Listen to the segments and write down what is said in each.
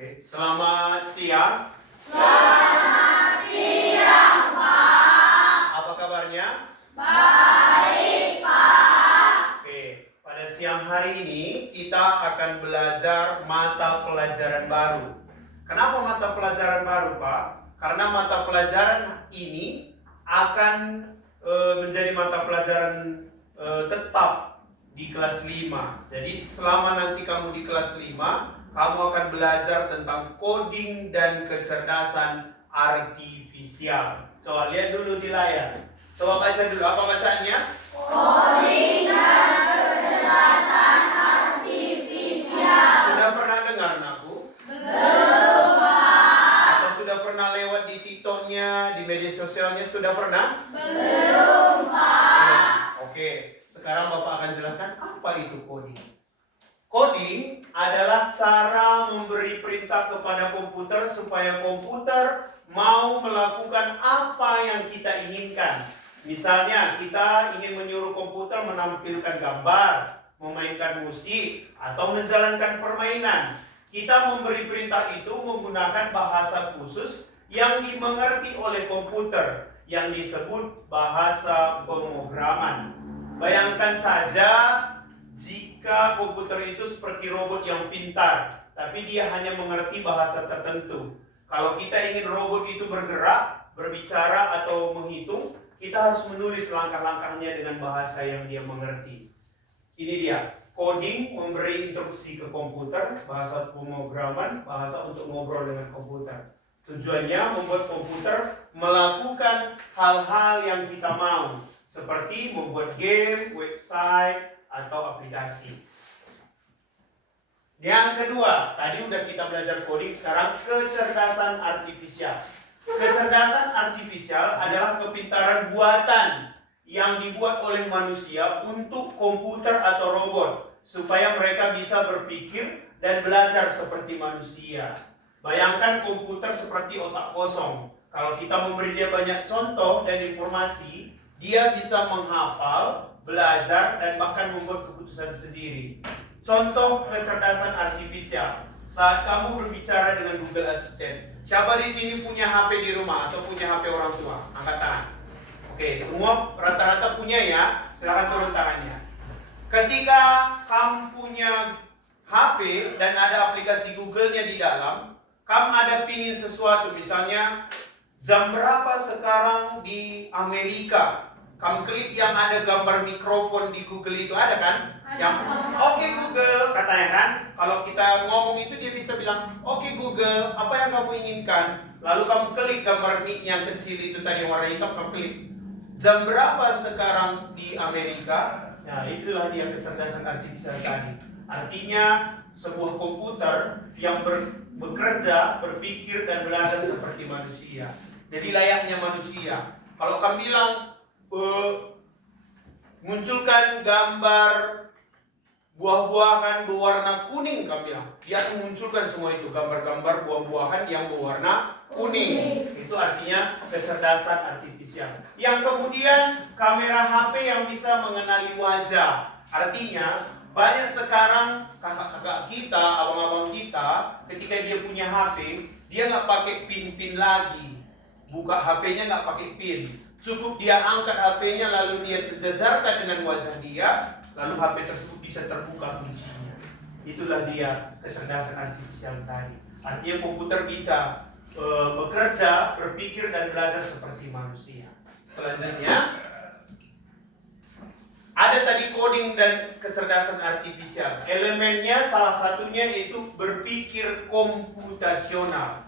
Oke, selamat siang. Selamat siang, Pak. Apa kabarnya? Baik, Pak. Oke, pada siang hari ini kita akan belajar mata pelajaran baru. Kenapa mata pelajaran baru, Pak? Karena mata pelajaran ini akan menjadi mata pelajaran tetap di kelas 5. Jadi selama nanti kamu di kelas 5, kamu akan belajar tentang coding dan kecerdasan artifisial. Coba lihat dulu di layar. Coba baca dulu, apa bacaannya? Coding dan kecerdasan artifisial. Sudah pernah dengar aku? Belum, Pak. Atau sudah pernah lewat di TikToknya, di media sosialnya, sudah pernah? Belum, Pak. Oke, sekarang Bapak akan jelaskan apa itu coding. Coding adalah cara memberi perintah kepada komputer supaya komputer mau melakukan apa yang kita inginkan. Misalnya, kita ingin menyuruh komputer menampilkan gambar, memainkan musik, atau menjalankan permainan. Kita memberi perintah itu menggunakan bahasa khusus yang dimengerti oleh komputer, yang disebut bahasa pemrograman. Bayangkan saja jika komputer itu seperti robot yang pintar, tapi dia hanya mengerti bahasa tertentu. Kalau kita ingin robot itu bergerak, berbicara, atau menghitung, kita harus menulis langkah-langkahnya dengan bahasa yang dia mengerti. Ini dia, coding memberi instruksi ke komputer, bahasa pemrograman, bahasa untuk ngobrol dengan komputer. Tujuannya membuat komputer melakukan hal-hal yang kita mau, seperti membuat game, website, atau aplikasi. Yang kedua, tadi udah kita belajar coding, sekarang kecerdasan artifisial. Kecerdasan artifisial adalah kepintaran buatan yang dibuat oleh manusia untuk komputer atau robot, supaya mereka bisa berpikir dan belajar seperti manusia. Bayangkan komputer seperti otak kosong. Kalau kita memberi dia banyak contoh dan informasi, dia bisa menghafal, belajar, dan bahkan membuat keputusan sendiri. Contoh kecerdasan artifisial. Saat kamu berbicara dengan Google Assistant, siapa di sini punya HP di rumah atau punya HP orang tua? Angkat tangan. Oke, semua rata-rata punya ya. Silakan turun tangannya. Ketika kamu punya HP dan ada aplikasi Google-nya di dalam, kamu ada pingin sesuatu, misalnya jam berapa sekarang di Amerika. Kamu klik yang ada gambar mikrofon di Google itu, ada kan? Yang oke Google katanya kan. Kalau kita ngomong itu dia bisa bilang, oke Google, apa yang kamu inginkan? Lalu kamu klik gambar mic yang kecil itu tadi warna hitam, kamu klik. Jam berapa sekarang di Amerika? Nah, itulah dia kecerdasan artifisial tadi. Artinya sebuah komputer yang bekerja, berpikir, dan belajar seperti manusia. Jadi layaknya manusia. Kalau kamu bilang munculkan gambar buah-buahan berwarna kuning, kamu bilang, dia akan munculkan semua itu, gambar-gambar buah-buahan yang berwarna kuning. Itu artinya kecerdasan artifisial. Yang kemudian kamera HP yang bisa mengenali wajah. Artinya banyak sekarang kakak-kakak kita, abang-abang kita, ketika dia punya HP, dia nggak pakai pin-pin lagi. Buka HP-nya nggak pakai pin. Cukup dia angkat HP-nya lalu dia sejajarkan dengan wajah dia, lalu HP tersebut bisa terbuka kuncinya. Itulah dia kecerdasan artifisial tadi. Artinya komputer bisa bekerja, berpikir, dan belajar seperti manusia. Selanjutnya, ada tadi coding dan kecerdasan artifisial. Elemennya salah satunya yaitu berpikir komputasional.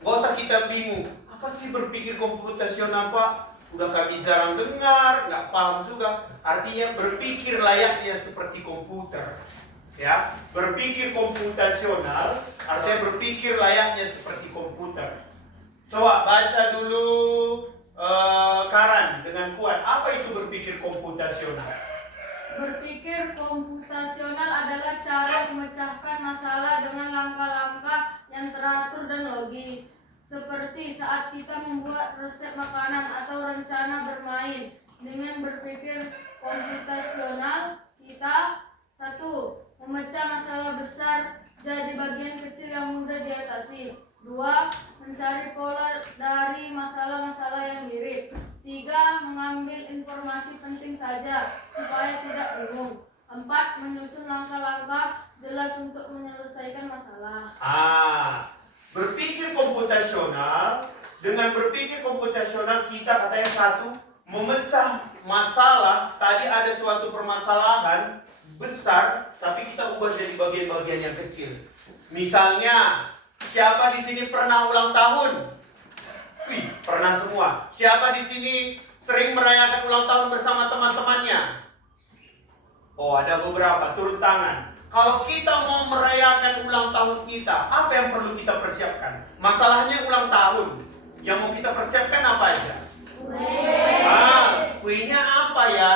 Gak usah kita bingung, apa sih berpikir komputasional, Pak? Udah kami jarang dengar, nggak paham juga. Artinya berpikir layaknya seperti komputer. Ya, berpikir komputasional artinya berpikir layaknya seperti komputer. Coba baca dulu Karan dengan kuat. Apa itu berpikir komputasional? Berpikir komputasional adalah cara memecahkan masalah dengan langkah-langkah yang teratur dan logis. Seperti saat kita membuat resep makanan atau rencana bermain. Dengan berpikir komputasional, kita 1. Memecah masalah besar jadi bagian kecil yang mudah diatasi. 2. Mencari pola dari masalah-masalah yang mirip. 3. Mengambil informasi penting saja supaya tidak bingung. 4. Menyusun langkah-langkah jelas untuk menyelesaikan masalah. Berpikir komputasional. Dengan berpikir komputasional kita katanya satu, memecah masalah. Tadi ada suatu permasalahan besar, tapi kita ubah jadi bagian-bagian yang kecil. Misalnya, siapa di sini pernah ulang tahun? Wih, pernah semua. Siapa di sini sering merayakan ulang tahun bersama teman-temannya? Oh, ada beberapa. Turun tangan. Kalau kita mau merayakan ulang tahun kita, apa yang perlu kita persiapkan? Masalahnya ulang tahun. Yang mau kita persiapkan apa aja? Kuenya apa ya?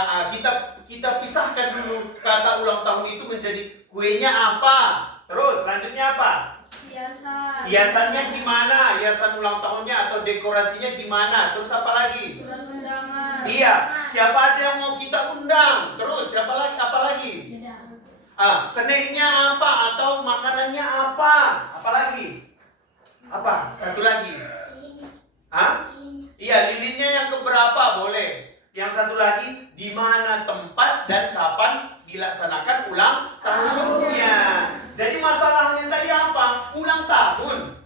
Kita pisahkan dulu kata ulang tahun itu menjadi kuenya apa. Terus selanjutnya apa? Hiasan. Hiasannya gimana? Hiasan ulang tahunnya atau dekorasinya gimana? Terus apa lagi? Surat undangan. Iya, siapa aja yang mau kita undang? Terus siapa lagi? Apa lagi? Snacknya apa atau makanannya apa? Apa lagi? Apa? Satu lagi. Iya, lilinnya yang keberapa boleh. Yang satu lagi, di mana tempat dan kapan dilaksanakan ulang tahunnya. Jadi masalahnya tadi apa? Ulang tahun.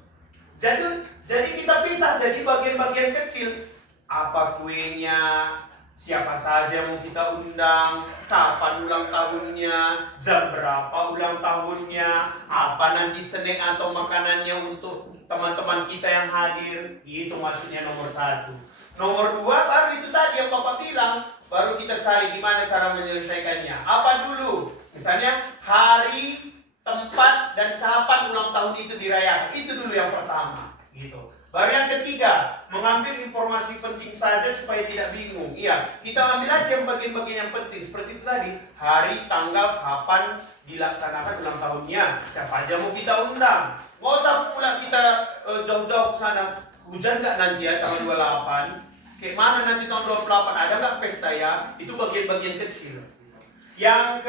Jadi kita pisah jadi bagian-bagian kecil. Apa kuenya? Siapa saja mau kita undang? Kapan ulang tahunnya? Jam berapa ulang tahunnya? Apa nanti snack atau makanannya untuk teman-teman kita yang hadir? Itu maksudnya nomor 1. Nomor 2 baru itu tadi yang Bapak bilang. Baru kita cari gimana cara menyelesaikannya. Apa dulu? Misalnya hari, tempat, dan kapan ulang tahun itu dirayakan. Itu dulu yang pertama. Gitu. Baru yang ketiga, mengambil informasi penting saja supaya tidak bingung. Iya, kita ambil aja yang bagian-bagian yang penting. Seperti itu tadi, hari, tanggal, kapan dilaksanakan ulang tahunnya. Siapa aja mau kita undang. Nggak usah pula kita jauh-jauh ke sana. Hujan nggak nanti ya tanggal 28? Kayak mana nanti tahun 28? Ada nggak pesta ya? Itu bagian-bagian kecil. Yang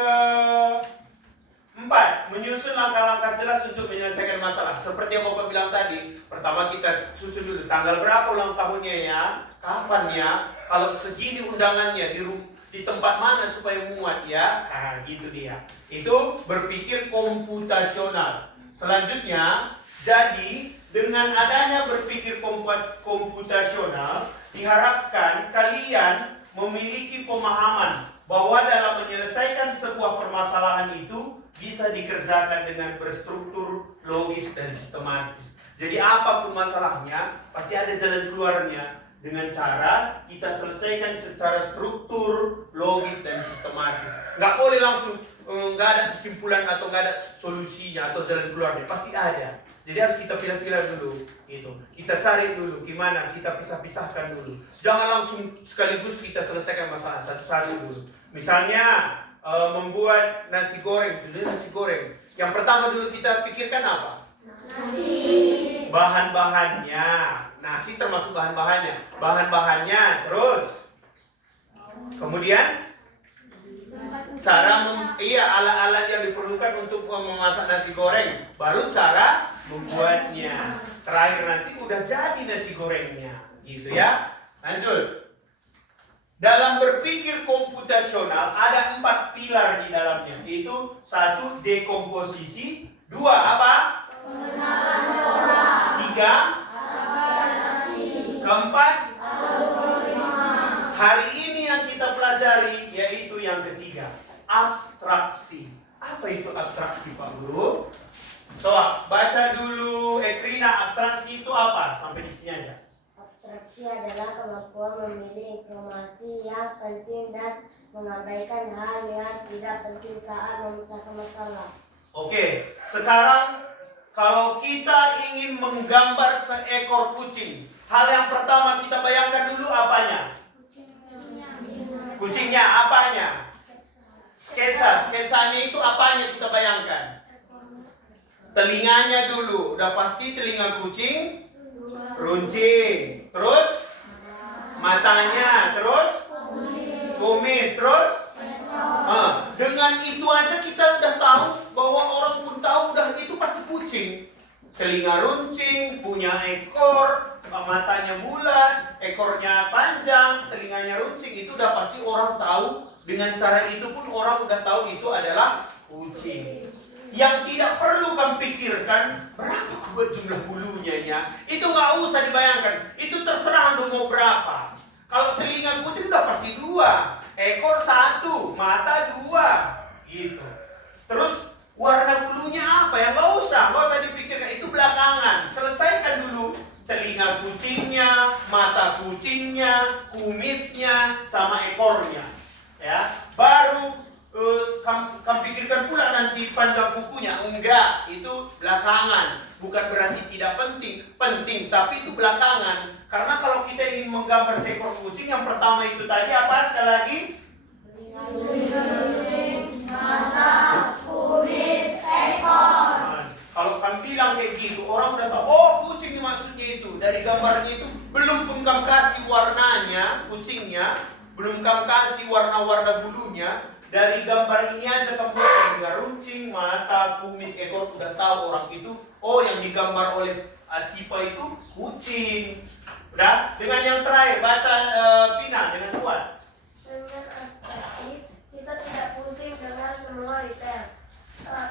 keempat, menyusun langkah-langkah jelas untuk menyelesaikan masalah. Seperti yang Bapak bilang tadi, pertama kita susun dulu tanggal berapa ulang tahunnya ya, kapan ya, kalau segini undangannya di tempat mana supaya muat ya. Nah, gitu dia. Itu berpikir komputasional. Selanjutnya, jadi dengan adanya berpikir komputasional, diharapkan kalian memiliki pemahaman bahwa dalam menyelesaikan sebuah permasalahan itu bisa dikerjakan dengan berstruktur, logis, dan sistematis. Jadi apapun masalahnya, pasti ada jalan keluarnya dengan cara kita selesaikan secara struktur, logis, dan sistematis. Nggak boleh langsung nggak ada kesimpulan atau nggak ada solusinya atau jalan keluarnya, pasti ada. Jadi harus kita pilih-pilih dulu, gitu. Kita cari dulu gimana, kita pisah-pisahkan dulu. Jangan langsung sekaligus kita selesaikan masalah satu-satu dulu. Misalnya membuat nasi goreng, sudah nasi goreng. Yang pertama dulu kita pikirkan apa? Nasi. Bahan-bahannya. Nasi termasuk bahan-bahannya. Bahan-bahannya, terus. Kemudian alat-alat yang diperlukan untuk memasak nasi goreng. Baru cara membuatnya. Terakhir nanti udah jadi nasi gorengnya, gitu ya. Lanjut. Dalam berpikir komputasional ada 4 pilar di dalamnya. Itu 1, dekomposisi. 2, apa? Pengenalan pola. 3, keempat, hari ini yang kita pelajari yaitu yang ketiga, abstraksi. Apa itu abstraksi, Pak Guru? Baca dulu, Ekrina, abstraksi itu apa? Sampai di sini aja. Abstraksi adalah kemampuan memilih informasi yang penting dan mengabaikan hal yang tidak penting saat memecahkan masalah. Oke, sekarang kalau kita ingin menggambar seekor kucing, hal yang pertama kita bayangkan dulu apanya? Kucingnya apanya? Sketsanya itu apanya kita bayangkan? Telinganya dulu, udah pasti telinga kucing, runcing, terus matanya, terus kumis, terus dengan itu aja kita udah tahu bahwa orang pun tahu udah itu pasti kucing. telinga runcing, punya ekor, matanya bulat, ekornya panjang, telinganya runcing, itu udah pasti orang tahu. Dengan cara itu pun orang udah tahu itu adalah kucing. Yang tidak perlu kamu pikirkan berapa kuat jumlah bulunya ya. Itu nggak usah dibayangkan. Itu terserah Anda mau berapa. Kalau telinga kucing udah pasti 2, ekor 1, mata 2, gitu. Terus warna bulunya apa ya? Nggak usah dipikirkan. Itu belakangan. Selesaikan dulu telinga kucingnya, mata kucingnya, kumisnya, sama ekornya. Ya, baru kamu pikirkan pula nanti panjang kukunya. Enggak, itu belakangan. Bukan berarti tidak penting, tapi itu belakangan. Karena kalau kita ingin menggambar seekor kucing, yang pertama itu tadi apa? Sekali lagi, kucing, mata, kumis, ekor. Kalau kamu bilang kayak gitu, orang udah tahu, oh kucing maksudnya itu. Dari gambarnya itu, belum pun kamu kasih warnanya, kucingnya, belum kamu kasih warna-warna bulunya, dari gambar ini aja kamu lihat runcing, mata, kumis, ekor, udah tahu orang itu, oh yang digambar oleh Asipa itu kucing. Udah, dengan yang terakhir, baca Pina dengan kuat. Dengan abstraksi, kita tidak pusing dengan semua detail,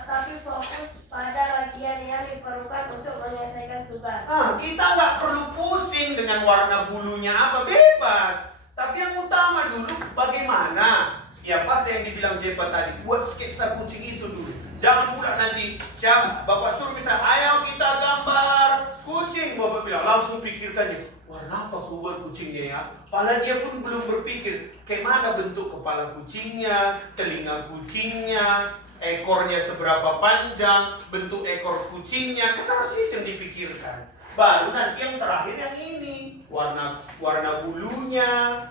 tapi fokus pada bagian yang diperlukan untuk menyelesaikan tugas. Kita nggak perlu pusing dengan warna bulunya apa, bebas. Tapi yang utama dulu bagaimana? Ya pas yang dibilang Jepa tadi, buat sketsa kucing itu dulu. Jangan pula nanti siapa Bapak suruh misal, ayo kita gambar kucing. Bapak bilang langsung pikirkan dia, warna apa aku buat kucingnya ya? Padahal dia pun belum berpikir kayak mana bentuk kepala kucingnya, telinga kucingnya, ekornya seberapa panjang, bentuk ekor kucingnya. Kan harus itu yang dipikirkan. Baru nanti yang terakhir yang ini, warna bulunya,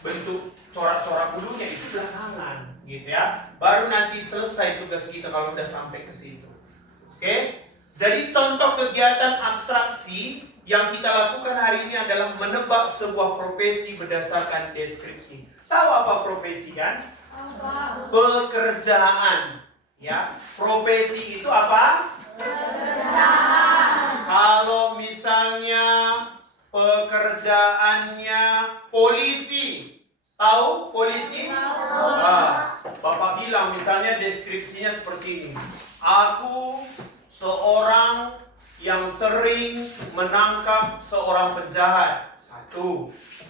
bentuk corak-corak bulunya itu belakangan, gitu ya. Baru nanti selesai tugas kita kalau udah sampai ke situ. Oke? Jadi contoh kegiatan abstraksi yang kita lakukan hari ini adalah menebak sebuah profesi berdasarkan deskripsi. Tahu apa profesi kan? Apa? Pekerjaan. Ya, profesi itu apa? Pekerjaan. Kalau misalnya pekerjaannya polisi, tahu polisi? Bapak bilang misalnya deskripsinya seperti ini. Aku seorang yang sering menangkap seorang penjahat. 1.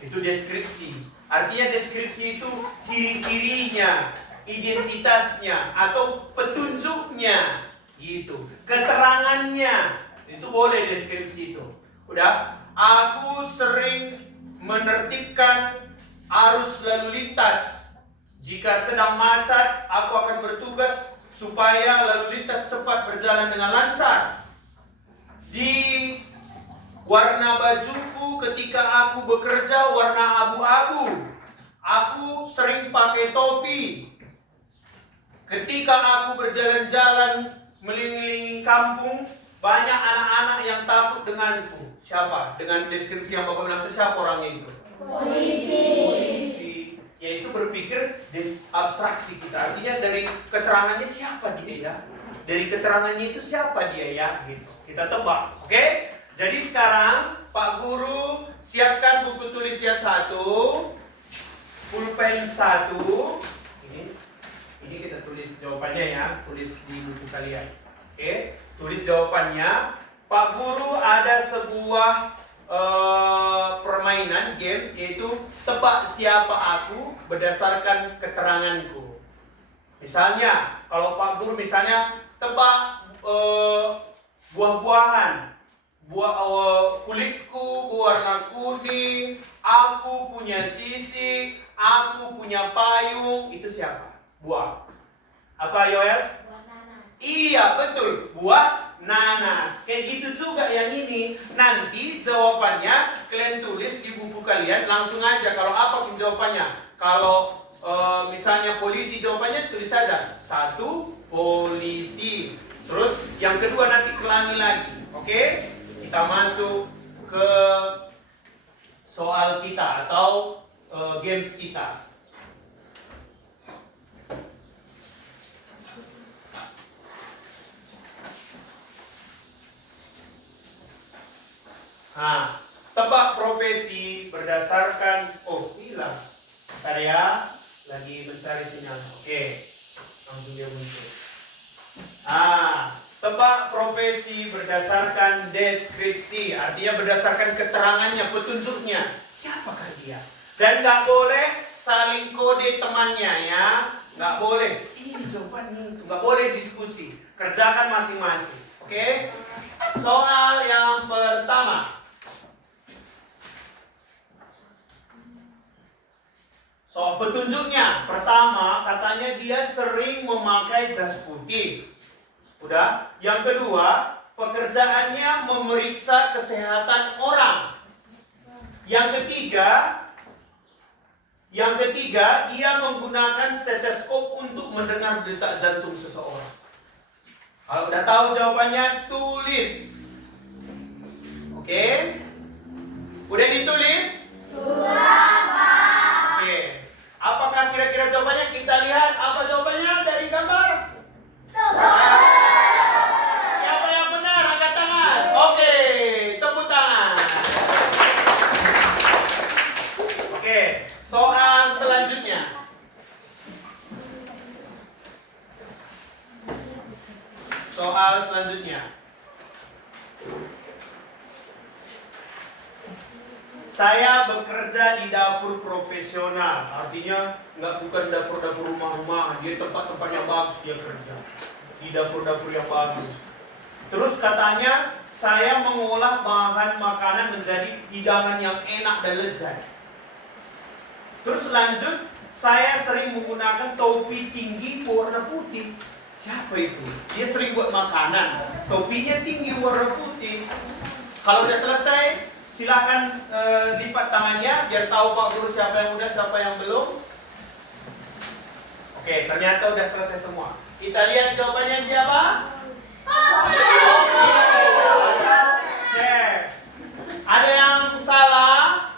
Itu deskripsi. Artinya deskripsi itu ciri-cirinya, identitasnya, atau petunjuknya. Gitu. Keterangannya. Itu boleh deskripsi itu. Udah, aku sering menertibkan arus lalu lintas. Jika sedang macet, aku akan bertugas supaya lalu lintas cepat berjalan dengan lancar. Di warna bajuku ketika aku bekerja warna abu-abu. Aku sering pakai topi. Ketika aku berjalan-jalan meliling-liling kampung, banyak anak-anak yang takut denganku. Siapa? Dengan deskripsi yang Bapak bilang, siapa orangnya itu? Polisi. Yaitu berpikir abstraksi kita. Artinya dari keterangannya siapa dia ya? Dari keterangannya itu siapa dia ya? Gitu. Kita tebak. Oke? Jadi sekarang Pak Guru siapkan buku tulisnya 1, pulpen 1. Ini kita tulis jawabannya ya. Tulis di buku kalian. Oke? Tulis jawabannya. Pak Guru ada sebuah permainan game, yaitu tebak siapa aku berdasarkan keteranganku. Misalnya kalau Pak Guru misalnya tebak buah-buahan, kulitku berwarna kuning, aku punya sisik, aku punya payung, itu siapa? Buah apa, Yoel? Buah nanas. Iya betul, buah nanas. Kayak gitu juga yang ini. Nanti jawabannya kalian tulis di buku kalian langsung aja. Kalau apa pun jawabannya. Kalau misalnya polisi, jawabannya tulis saja 1 polisi. Terus yang kedua nanti kelangi lagi. Oke? Kita masuk ke soal kita atau games kita. Nah, tebak profesi berdasarkan hilang. Karya lagi mencari sinyal. Oke. Langsung dia muncul. Tebak profesi berdasarkan deskripsi, artinya berdasarkan keterangannya, petunjuknya. Siapakah dia? Dan nggak boleh saling kode temannya ya, nggak boleh. Ini jawabannya itu, nggak boleh diskusi. Kerjakan masing-masing. Oke? Soal yang pertama. Soal petunjuknya, pertama katanya dia sering memakai jas putih. Udah. Yang kedua, pekerjaannya memeriksa kesehatan orang. Yang ketiga, dia menggunakan stetoskop untuk mendengar detak jantung seseorang. Kalau udah tahu jawabannya, tulis. Oke? Udah ditulis? Oke. Apakah kira-kira jawabannya? Kita lihat apa jawabannya dari gambar. Siapa yang benar? Angkat tangan. Oke, tepuk tangan. Oke, soal selanjutnya. Saya bekerja di dapur profesional, artinya bukan dapur-dapur rumah-rumah, dia tempat-tempat yang bagus dia kerja, di dapur-dapur yang bagus. Terus katanya, saya mengolah bahan makanan menjadi hidangan yang enak dan lezat. Terus lanjut, saya sering menggunakan topi tinggi warna putih. Siapa itu? Dia sering buat makanan, topinya tinggi warna putih. Kalau udah selesai, silakan lipat tangannya biar tahu Pak Guru siapa yang udah, siapa yang belum. Oke, ternyata udah selesai semua. Kita lihat jawabannya siapa? Ada yang salah?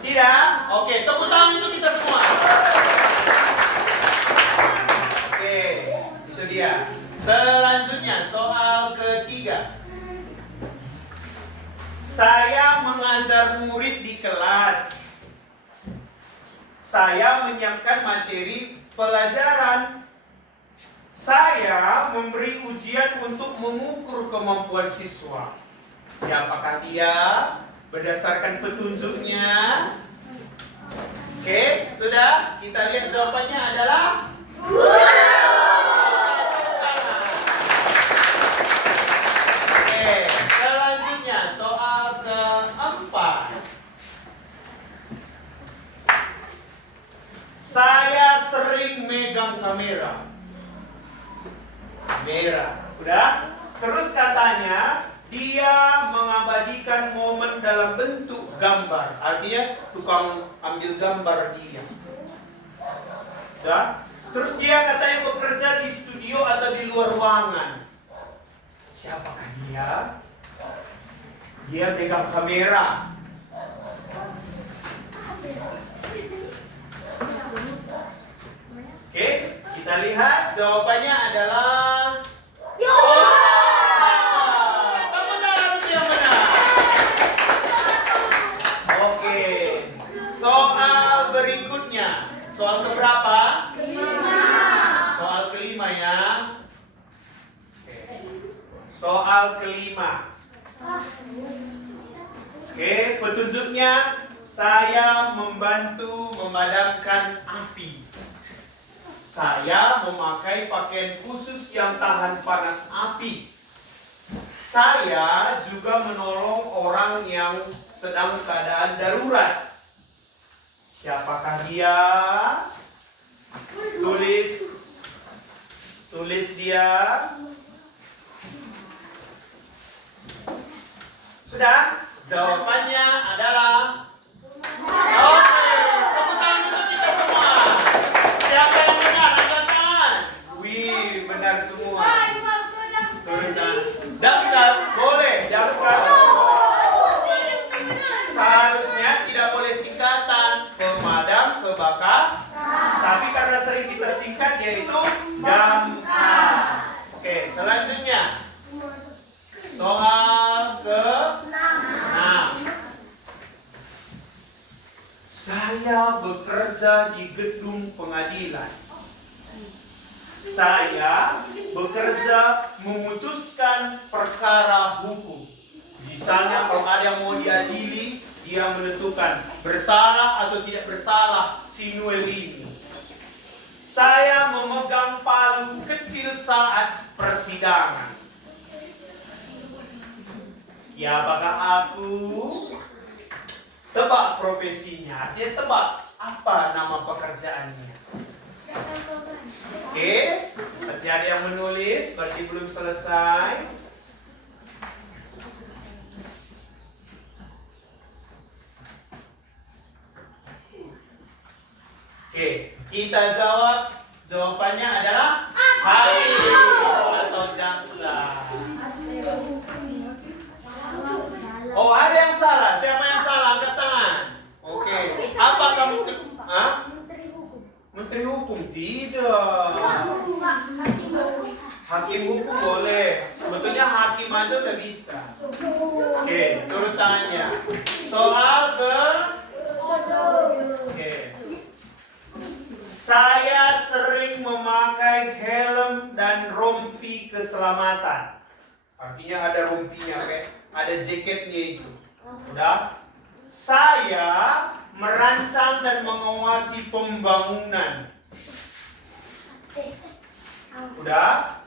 Tidak? Oke, tepuk tangan untuk kita semua. Oke, itu dia. Selanjutnya, soal ketiga. Saya mengajar murid di kelas. Saya menyiapkan materi pelajaran. Saya memberi ujian untuk mengukur kemampuan siswa. Siapakah dia? Berdasarkan petunjuknya. Oke, sudah? Kita lihat jawabannya adalah Oke, selanjutnya soal keempat. Saya sering megang kamera. Udah? Terus katanya dia mengabadikan momen dalam bentuk gambar. Artinya tukang ambil gambar dia. Udah? Terus dia katanya bekerja di studio atau di luar ruangan. Siapakah dia? Dia pegang kamera. Oke, kita lihat jawabannya adalah tepuk tangan untuk yang benar. Oke, soal berikutnya. Soal keberapa? Soal kelima ya. Oke. Soal kelima. Oke, petunjuknya saya membantu memadamkan api. Saya memakai pakaian khusus yang tahan panas api. Saya juga menolong orang yang sedang keadaan darurat. Siapakah dia? Tulis dia. Sudah? Jawabannya adalah oke, tepuk tangan untuk kita semua. Siapa yang benar? Angkat tangan. Wih, benar semua. Turun tangan. Daftar, boleh. Daftar. Seharusnya tidak boleh singkatan pemadam kebakaran. Tapi karena sering kita singkat yaitu damkar. Oke, selanjutnya. Soal Saya bekerja di gedung pengadilan. Saya bekerja memutuskan perkara hukum. Misalnya kalau ada yang mau diadili, dia menentukan bersalah atau tidak bersalah si Noel ini. Saya memegang palu kecil saat persidangan. Siapakah aku? Tebak profesinya. Dia tebak apa nama pekerjaannya. Oke, masih ada yang menulis, berarti belum selesai. Oke, kita jawab. Jawabannya adalah hakim atau jaksa. Oh, ada yang salah. Siapa yang salah? Angkat tangan. Oke. Apa kamu? Menteri hukum? Tidak. Hakim hukum boleh. Sebetulnya hakim aja udah bisa. Oke, turun tangannya. Soal ke? Oke. Saya sering memakai helm dan rompi keselamatan. Artinya ada rompinya, ada jaketnya itu. Udah? Saya merancang dan mengawasi pembangunan. Udah?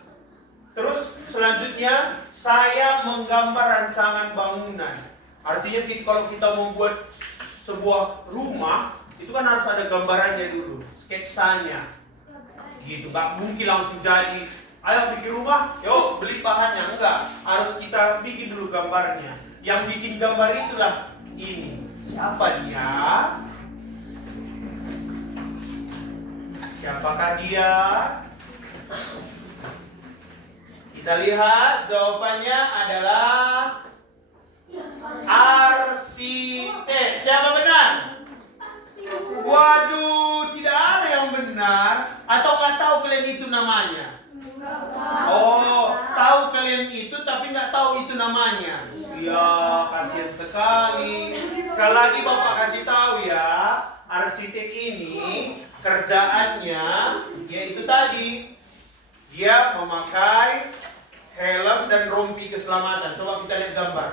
Terus selanjutnya saya menggambar rancangan bangunan. Artinya kalau kita membuat sebuah rumah, itu kan harus ada gambarannya dulu, sketsanya. Gitu, nggak mungkin langsung jadi. Ayo bikin rumah, yuk beli bahannya. Enggak, harus kita bikin dulu gambarnya. Yang bikin gambar itulah ini. Siapa dia? Siapakah dia? Kita lihat jawabannya adalah arsitek. Siapa benar? Waduh, tidak ada yang benar. Atau nggak tahu kalian itu namanya? Oh, tahu kalian itu tapi nggak tahu itu namanya. Iya, kasihan sekali. Sekali lagi Bapak kasih tahu ya, arsitek ini kerjaannya yaitu tadi dia memakai helm dan rompi keselamatan. Coba kita lihat gambar.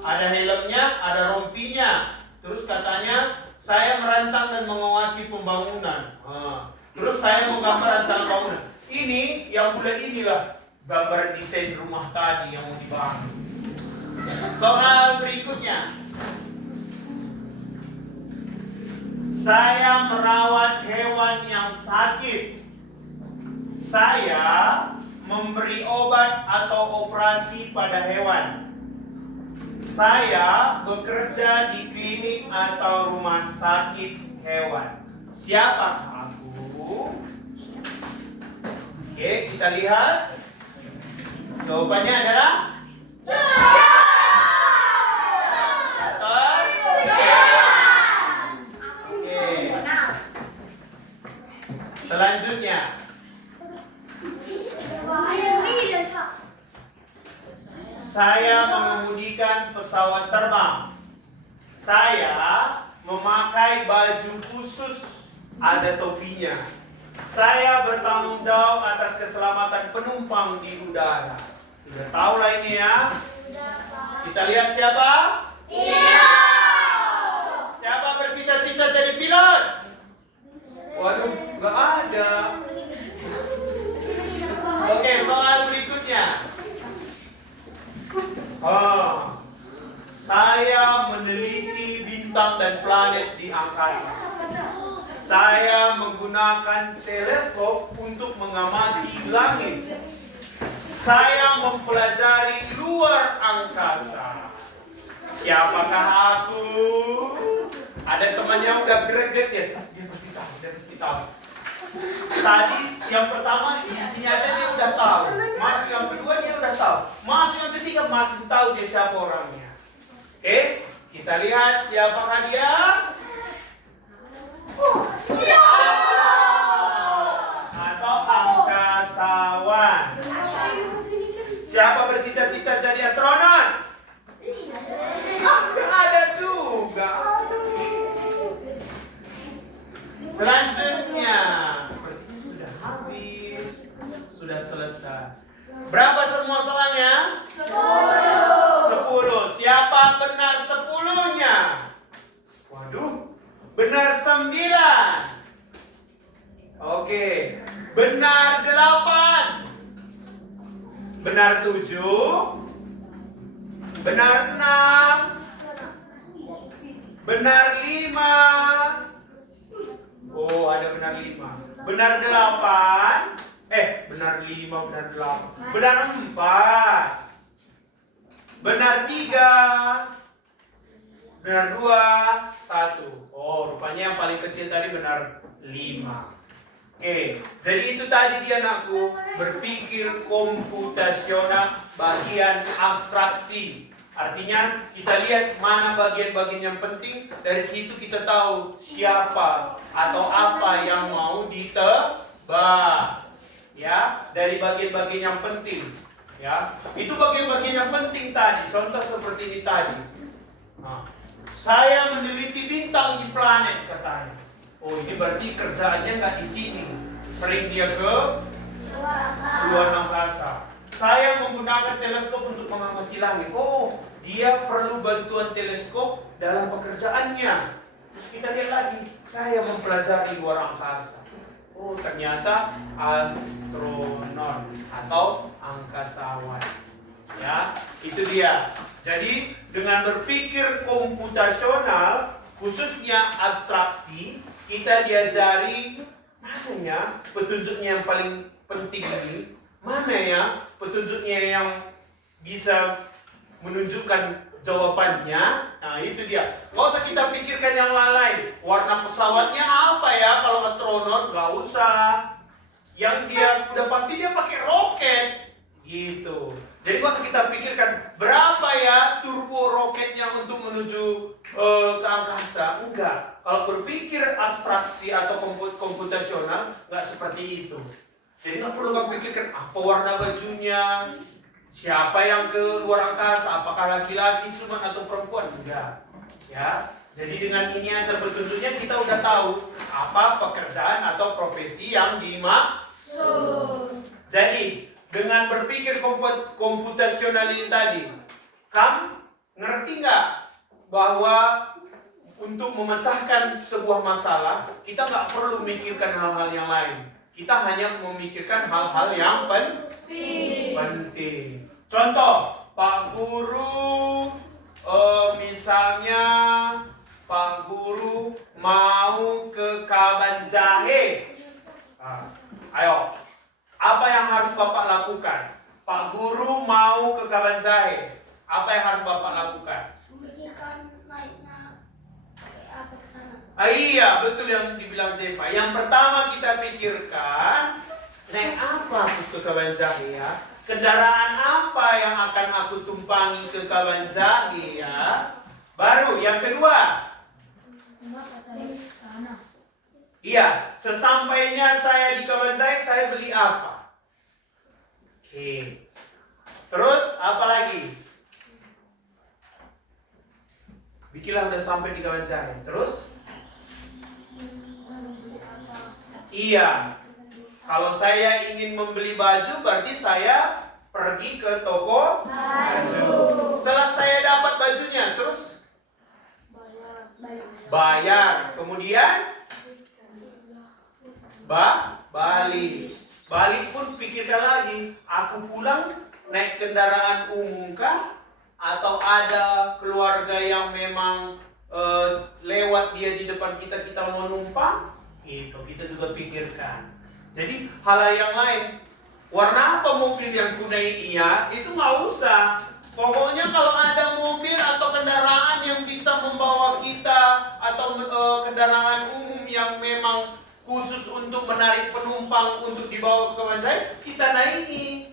Ada helmnya, ada rompinya. Terus katanya saya merancang dan mengawasi pembangunan. Terus saya menggambar rancangan bangunan. Ini yang bulan inilah gambar desain rumah tadi yang mau dibangun. Soal berikutnya. Saya merawat hewan yang sakit. Saya memberi obat atau operasi pada hewan. Saya bekerja di klinik atau rumah sakit hewan. Siapakah aku? Oke, kita lihat. Jawabannya adalah betul. Oke. Selanjutnya. Saya mengemudikan pesawat terbang. Saya memakai baju khusus, ada topinya. Saya bertanggung jawab atas keselamatan penumpang di udara. Sudah tahu lah ini ya. Kita lihat siapa? Pilot. Siapa bercita-cita jadi pilot? Waduh, nggak ada. Oke, soal berikutnya. Saya meneliti bintang dan planet di angkasa. Saya menggunakan teleskop untuk mengamati langit. Saya mempelajari luar angkasa. Siapakah aku? Ada temannya udah greget ya. Dia pasti tahu. Tadi yang pertama di sini aja dia udah tahu. Masuk yang kedua dia udah tahu. Masuk yang ketiga makin tahu dia siapa orangnya. Oke, kita lihat siapakah dia? Atau angkasawan. Siapa bercita-cita jadi astronot? Ada juga. selesai. Berapa semua soalnya? 10. 10. Siapa benar 10-nya? Waduh, benar 9. Oke, benar 8. Benar 7. Benar 6. Benar 5. Oh, ada benar 5. Benar 8. Benar 5, benar 8. Benar 4. Benar 3. Benar 2, 1. Oh, rupanya yang paling kecil tadi benar 5. Oke, jadi itu tadi dia anakku, berpikir komputasional bagian abstraksi. Artinya kita lihat mana bagian-bagian yang penting, dari situ kita tahu siapa atau apa yang mau ditebak. Ya, dari bagian-bagian yang penting. Ya, itu bagian-bagian yang penting tadi. Contoh seperti ini tadi. Nah, saya meneliti bintang di planet katanya. Oh, ini berarti kerjaannya nggak di sini. Sering dia ke luar angkasa. Saya menggunakan teleskop untuk mengamati langit. Oh, dia perlu bantuan teleskop dalam pekerjaannya. Terus kita lihat lagi, saya mempelajari luar angkasa. Oh, ternyata astronaut atau angkasawan. Ya, itu dia. Jadi dengan berpikir komputasional, khususnya abstraksi, kita diajari mana ya petunjuknya yang paling penting ini, mana ya petunjuknya yang bisa menunjukkan jawabannya. Nah, itu dia. Gak usah kita pikirkan yang lain. Warna pesawatnya apa ya kalau astronot? Gak usah. Yang dia udah pasti dia pakai roket. Gitu. Jadi gak usah kita pikirkan berapa ya turbo roketnya untuk menuju ke angkasa. Enggak. Kalau berpikir abstraksi atau komputasional nggak seperti itu. Jadi nggak perlu kamu pikirkan apa warna bajunya, siapa yang ke luar angkasa, apakah laki-laki cuma atau perempuan. Enggak. Ya. Jadi dengan ini aja petunjuknya kita udah tahu apa pekerjaan atau profesi yang dimaksud. Jadi dengan berpikir komputasional ini tadi, kamu ngerti nggak bahwa untuk memecahkan sebuah masalah, kita nggak perlu memikirkan hal-hal yang lain. Kita hanya memikirkan hal-hal yang penting. Contoh, Pak Guru, misalnya Pak Guru mau ke Kabanjahe. Ayo, apa yang harus Bapak lakukan? Pak Guru mau ke Kabanjahe. Apa yang harus Bapak lakukan? Memikirkan naiknya apa ke sana. Iya, betul yang dibilang Zepa. Yang pertama kita pikirkan, naik apa aku ke Kabanjahe ya? Kendaraan apa yang akan aku tumpangi ke Kabanjahe ya? Baru yang kedua. Kenapa saya ke sana? Iya, sesampainya saya di Kabanjahe, saya beli apa? Oke. Terus apa lagi? Bikilah udah sampai di Kabanjahe. Terus? Iya. Kalau saya ingin membeli baju, berarti saya pergi ke toko baju. Setelah saya dapat bajunya, terus bayar. Kemudian balik. Balik pun pikirkan lagi. Aku pulang naik kendaraan umum kah? Atau ada keluarga yang memang lewat dia di depan kita mau numpang? Itu kita juga pikirkan. Jadi hal yang lain, warna apa mobil yang kunai itu nggak usah. Pokoknya kalau ada mobil atau kendaraan yang bisa membawa kita atau kendaraan umum yang memang khusus untuk menarik penumpang untuk dibawa ke Kabanjahe, kita naiki.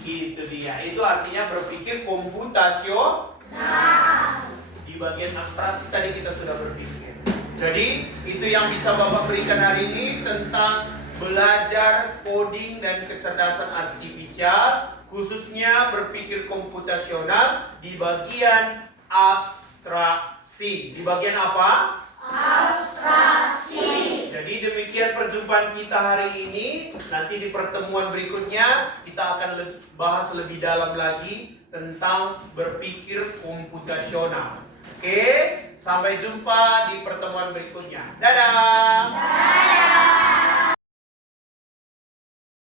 Gitu dia. Itu artinya berpikir komputasional. Di bagian abstraksi tadi kita sudah berpikir. Jadi itu yang bisa Bapak berikan hari ini tentang belajar coding dan kecerdasan artifisial, khususnya berpikir komputasional di bagian abstraksi. Di bagian apa? Abstraksi. Jadi demikian perjumpaan kita hari ini. Nanti di pertemuan berikutnya kita akan bahas lebih dalam lagi tentang berpikir komputasional. Oke, sampai jumpa di pertemuan berikutnya. Dadah.